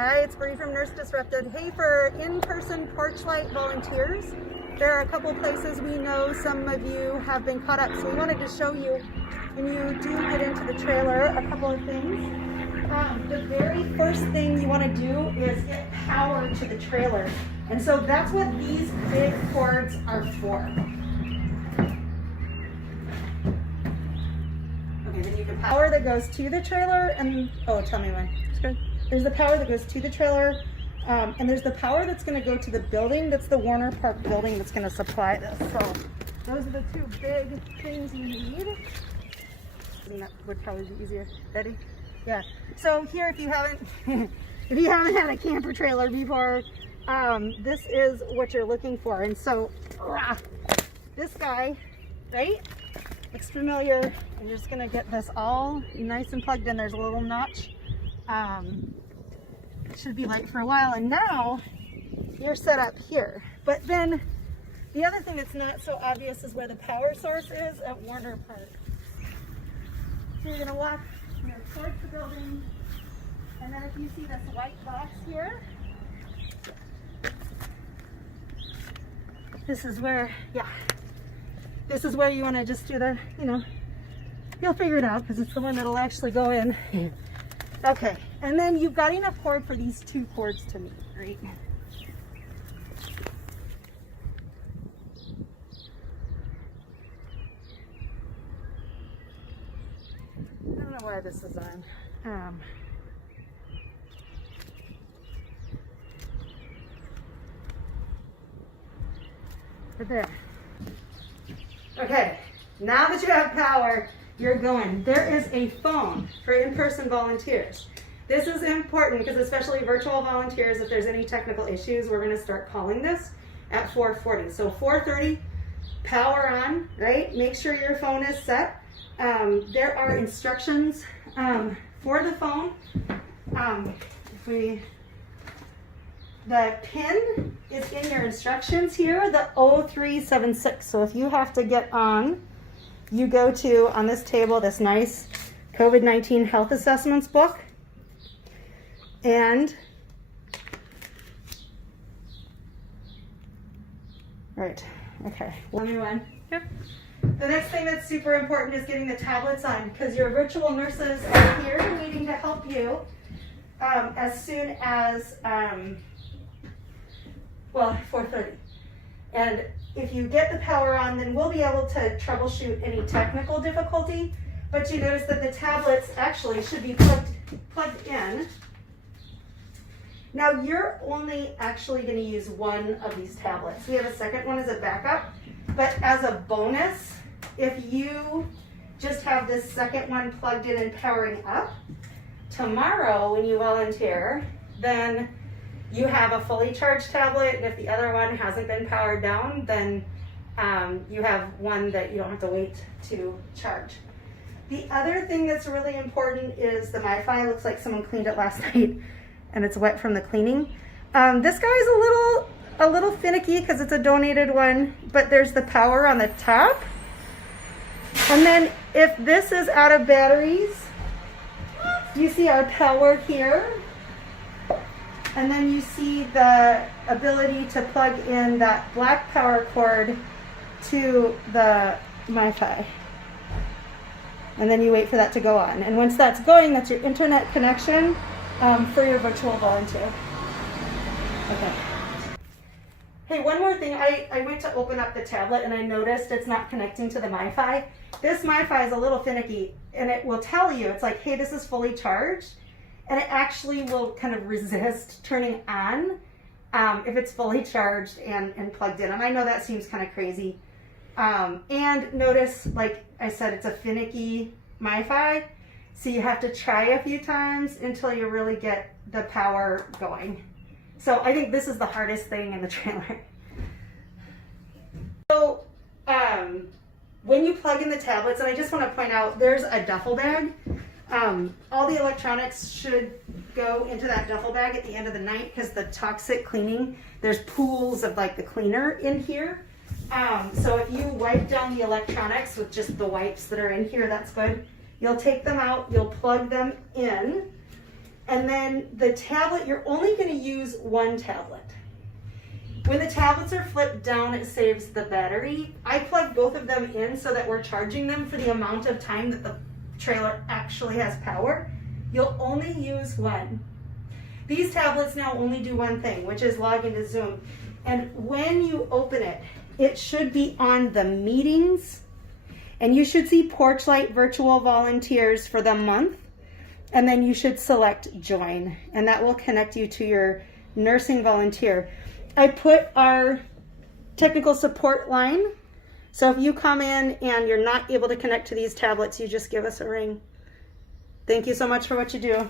Hi, it's Bree from Nurse Disrupted. Hey, for in-person Porchlight volunteers, there are a couple places we know some of you have been caught up. So we wanted to show you, when you do get into the trailer, a couple of things. The very first thing you want to do is get power to the trailer. And so that's what these big cords are for. Okay, then you can power that goes to the trailer and, oh, tell me when. It's good. There's the power that goes to the trailer, and there's the power that's going to go to the building. That's the Warner Park building that's going to supply this. So those are the two big things you need. And that would probably be easier. Ready? Yeah. So here, if you haven't, if you haven't had a camper trailer before, this is what you're looking for. And so this guy, right? Looks familiar. I'm just going to get this all nice and plugged in. There's a little notch. It should be light for a while, and now you're set up here. But then the other thing that's not so obvious is where the power source is at Warner Park. So you're going to walk towards the building, and then if you see this white box here, this is where, this is where you want to just do the, you'll figure it out because it's the one that'll actually go in. Okay, and then you've got enough cord for these two cords to meet, right? I don't know why this is on. Right there. Okay, now that you have power, you're going. There is a phone for in-person volunteers. This is important because especially virtual volunteers, if there's any technical issues, we're going to start calling this at 4:40. So 4:30, power on, right? Make sure your phone is set. There are instructions for the phone. The pin is in your instructions here, the 0376. So if you have to get on, you go to, on this table, this nice COVID-19 health assessments book. And, right, okay. One. Yep. The next thing that's super important is getting the tablets on, because your virtual nurses are here waiting to help you as soon as, 4:30. And if you get the power on, then we'll be able to troubleshoot any technical difficulty. But you notice that the tablets actually should be plugged in. Now you're only actually going to use one of these tablets. We have a second one as a backup. But as a bonus, if you just have this second one plugged in and powering up, tomorrow when you volunteer, then you have a fully charged tablet, and if the other one hasn't been powered down, then you have one that you don't have to wait to charge. The other thing that's really important is the MiFi. Looks like someone cleaned it last night and it's wet from the cleaning. This guy's a little finicky because it's a donated one, but there's the power on the top. And then if this is out of batteries, you see our power here. And then you see the ability to plug in that black power cord to the MiFi. And then you wait for that to go on. And once that's going, that's your internet connection for your virtual volunteer. Okay. Hey, one more thing. I went to open up the tablet and I noticed it's not connecting to the MiFi. This MiFi is a little finicky, and it will tell you, it's like, hey, this is fully charged. And it actually will kind of resist turning on if it's fully charged and plugged in. And I know that seems kind of crazy. And notice, like I said, it's a finicky MiFi. So you have to try a few times until you really get the power going. So I think this is the hardest thing in the trailer. So when you plug in the tablets, and I just want to point out, there's a duffel bag. All the electronics should go into that duffel bag at the end of the night because the toxic cleaning, there's pools of like the cleaner in here. So if you wipe down the electronics with just the wipes that are in here, that's good. You'll take them out, you'll plug them in, And then the tablet, you're only going to use one tablet. When the tablets are flipped down, it saves the battery. I plug both of them in so that we're charging them for the amount of time that the trailer actually has power. You'll only use one. These tablets now only do one thing, which is log into Zoom. And when you open it, it should be on the meetings, and you should see Porchlight Virtual Volunteers for the month, and then you should select join, and that will connect you to your nursing volunteer. I put our technical support line, so if you come in and you're not able to connect to these tablets, you just give us a ring. Thank you so much for what you do.